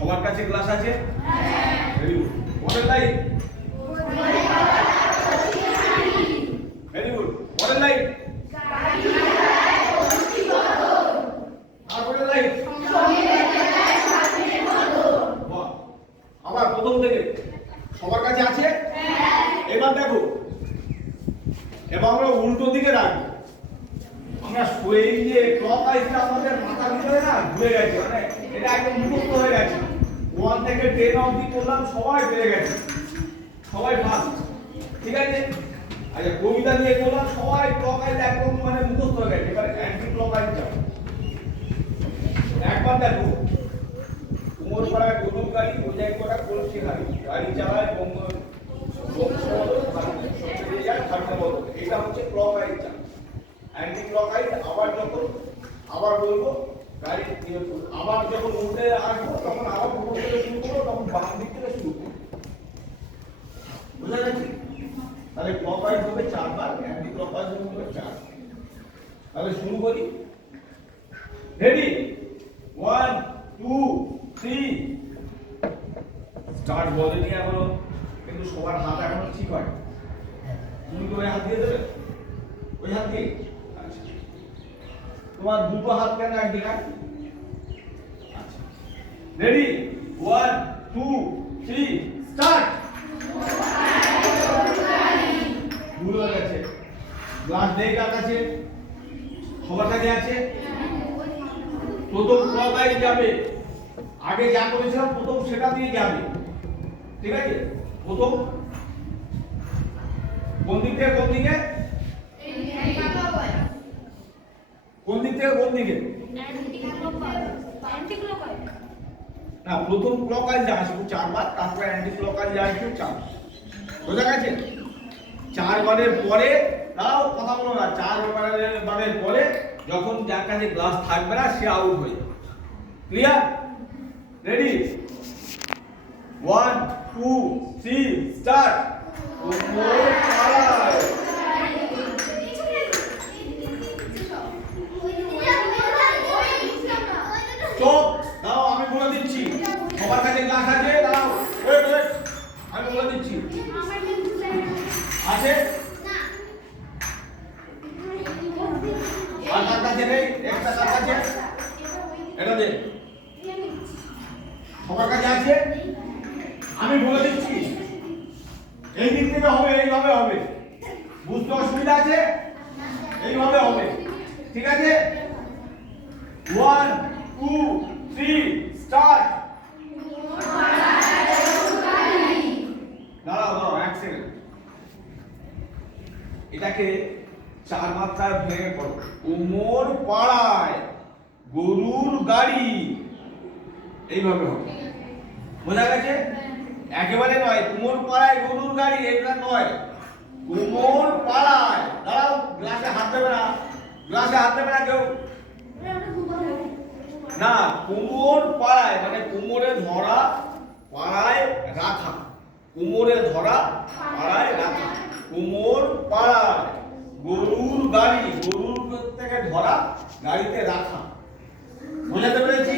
সবার কাছে গ্লাস আছে? Very good. পরের লাইন। Very good. পরের লাইন। আর পরের লাইন। বাহ। আবার প্রথম থেকে সবার কাছে আছে? এবার দেখো, এবার আমরা উল্টো দিকে রাখবো। আমরা এই যে ক্লক ওয়াইজটা আমাদের মাথার ভিতরে না ঘুরে গেছে, মানে এটা একদম মুখস্থ হয়ে গেছে। 1 থেকে 10 অবধি করলাম, সবাই পেরে গেছে, সবাই ফার্স্ট। ঠিক আছে? আচ্ছা, কবিতা দিয়ে করলাম, সবাই ক্লক ওয়াইজ একদম মানে মুখস্থ হয়ে গেছে। এবারে অ্যান্টি ক্লক ওয়াইজ যাও। একবার দেখো, কুমোর পাড়ায় গরুর গাড়ি বোঝাই করা কলসি গাড়ি, গাড়ি চালায় বঙ্গ এটা হচ্ছে ক্লক ওয়াইজ যা। অ্যান্টি ক্লক ওয়াইজ আবার বলবো গাড়ি আবার যখন উল্টে আসবো তখন আবার উপর থেকে শুরু করবো, তখন বাম দিক থেকে শুরু করবো। বুঝা যাচ্ছে? তাহলে ক্লক ওয়াইজ হবে 4 বার, অ্যান্টি ক্লক ওয়াইজ হবে 4। তাহলে শুরু করি। রেডি? 1 2 3 স্টার্ট। বলেনি এখনো, কিন্তু সবার হাত এখনো ঠিক হয়। তুমি তো ওই হাত দিয়ে দেবে, ওই হাত দিয়ে। আচ্ছা, তোমার দুটো হাত কেন একদিকে? আচ্ছা, রেডি? 1 2 3 স্টার্ট। ভুল হয়ে গেছে। গ্লাস নেই কার কাছে? সবার কাছে আছে? প্রথম ক্লক ওয়াইজ যাবে, আগে যা করেছিলাম প্রথম সেটা দিয়ে যাবে। ঠিক আছে? প্রথম কোন দিক থেকে কোন দিকে? কোন দিক থেকে কোন দিকে? না, প্রথম ক্লক ওয়াইজ আসবো 4 বার, তারপরে অ্যান্টি ক্লক ওয়াইজ আসবো 4। বোঝা গেছে? 4 বারের পরে তাও কথা বলো না, 4 বারের পরে যখন যার কাছে গ্লাস থাকবে না সে আউট হয়ে যাবে। ক্লিয়ার? রেডি? 1 2 3 স্টার্ট। চোখ দাও, আমি বলে দিচ্ছি। সবার কাছে গ্লাস আছে? দাও, ওয়েট ওয়েট, আমি বলে দিচ্ছি। আছে? আর কার কাছে নেই? একটা কার কাছে? এটা দে। সবার কাছে আছে? আমি বলে দিচ্ছি, এই দিক থেকে হবে, এইভাবে হবে। বুঝতে অসুবিধা আছে? এইভাবে হবে। ঠিক আছে? 1 2 3 স্টার্ট। দাঁড়াও দাঁড়াও, এক সেকেন্ড। এটাকে 4 মাত্রায় ভেঙে পড়ো। কুমোর পাড়ায় গরুর গাড়ি, এইভাবে হবে। বোঝা গেছে? একেবারে নয় কুমোর পাড়ায় গরুর গাড়ি, এটা নয়। কুমোর পাড়ায়, দাঁড়াও, গ্লাসে হাত দেবে না, গ্লাসে হাত দেবে না কেউ। না, কুমোর পাড়ায় মানে কুমোরে ধরা, পাড়ায় রাখা। কুমোরে ধরা, পাড়ায় রাখা। কুমোর পাড়ায় গরুর গাড়ি, গরুর থেকে ধরা, গাড়িতে রাখা। বুঝাতে পেরেছি?